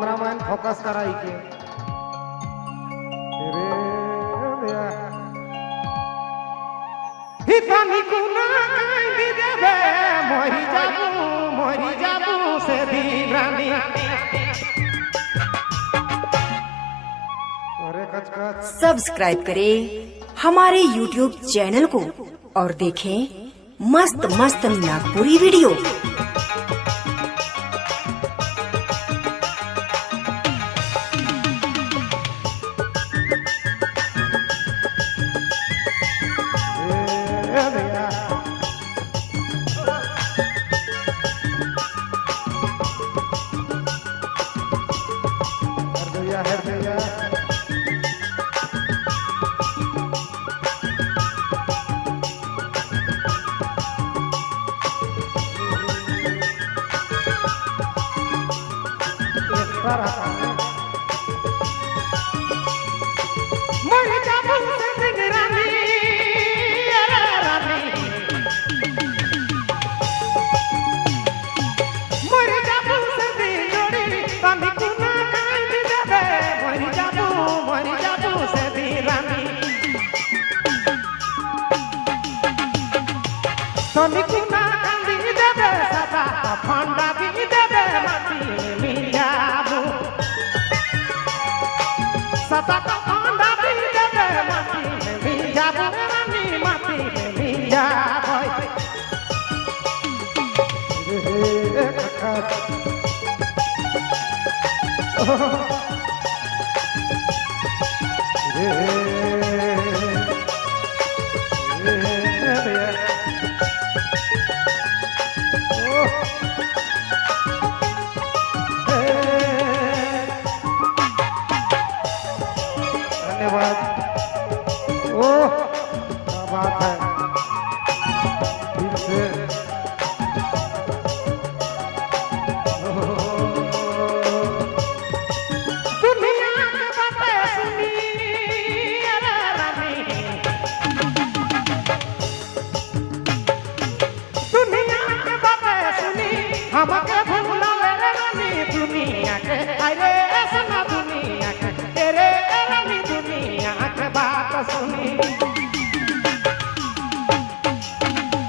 Cameraman focus कराई के हितानी कुना कांदी देबे मोरी जाबू से दीवानी अरे कच सब्सक्राइब करें हमारे YouTube चैनल को और देखें मस्त मस्त नागपुरी वीडियो। निकुना कांदी देबे सदा फंडा भी देबे माटी में मिल जाबू सदा फंडा भी देबे माटी में मिल जाबू रानी माटी में मिल जाबू रे कका हमके भूला रे रानी दुनिया के अरे ऐसा दुनिया के तेरे रानी दुनिया के बात सुनी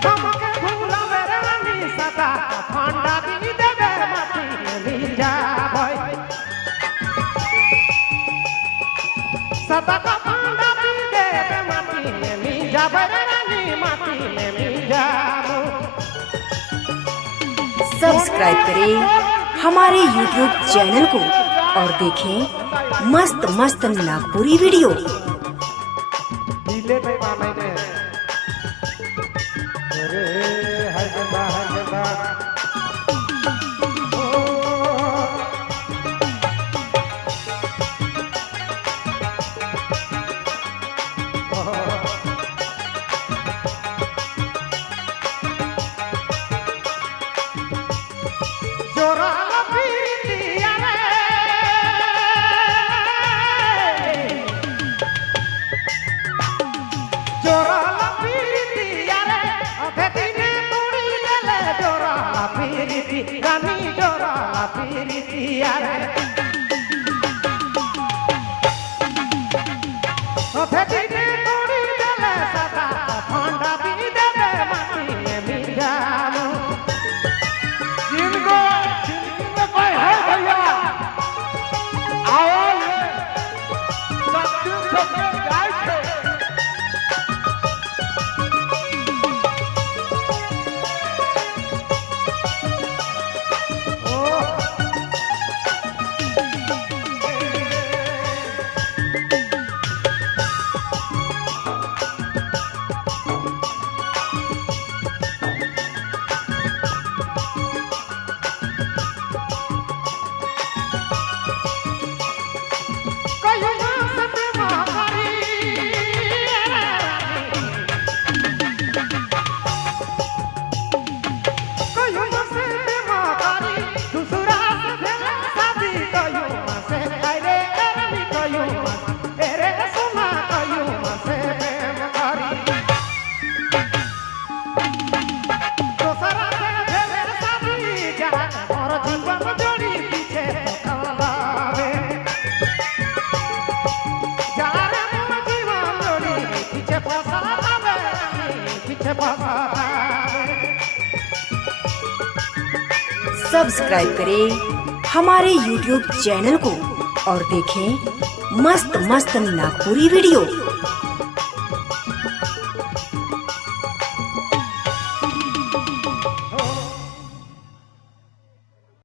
हमके भूला रे रानी सदा फंडा भी देबे माटी में मिल जाबे सदा फंडा भी देबे माटी में मिल जाबे रानी माटी में मिल जाबो। सब्सक्राइब करें हमारे YouTube चैनल को और देखें मस्त मस्त नागपुरी वीडियो। रानी जोरा पीरितिया रे फेटिने तोड़ी देले सदा फंडा भी देबे माटी में मिल जाबू जिनको में कोई है भैया आओ सत्य सबके जाय छे सब्सक्राइब करें हमारे YouTube चैनल को और देखें मस्त मस्त नागपुरी वीडियो।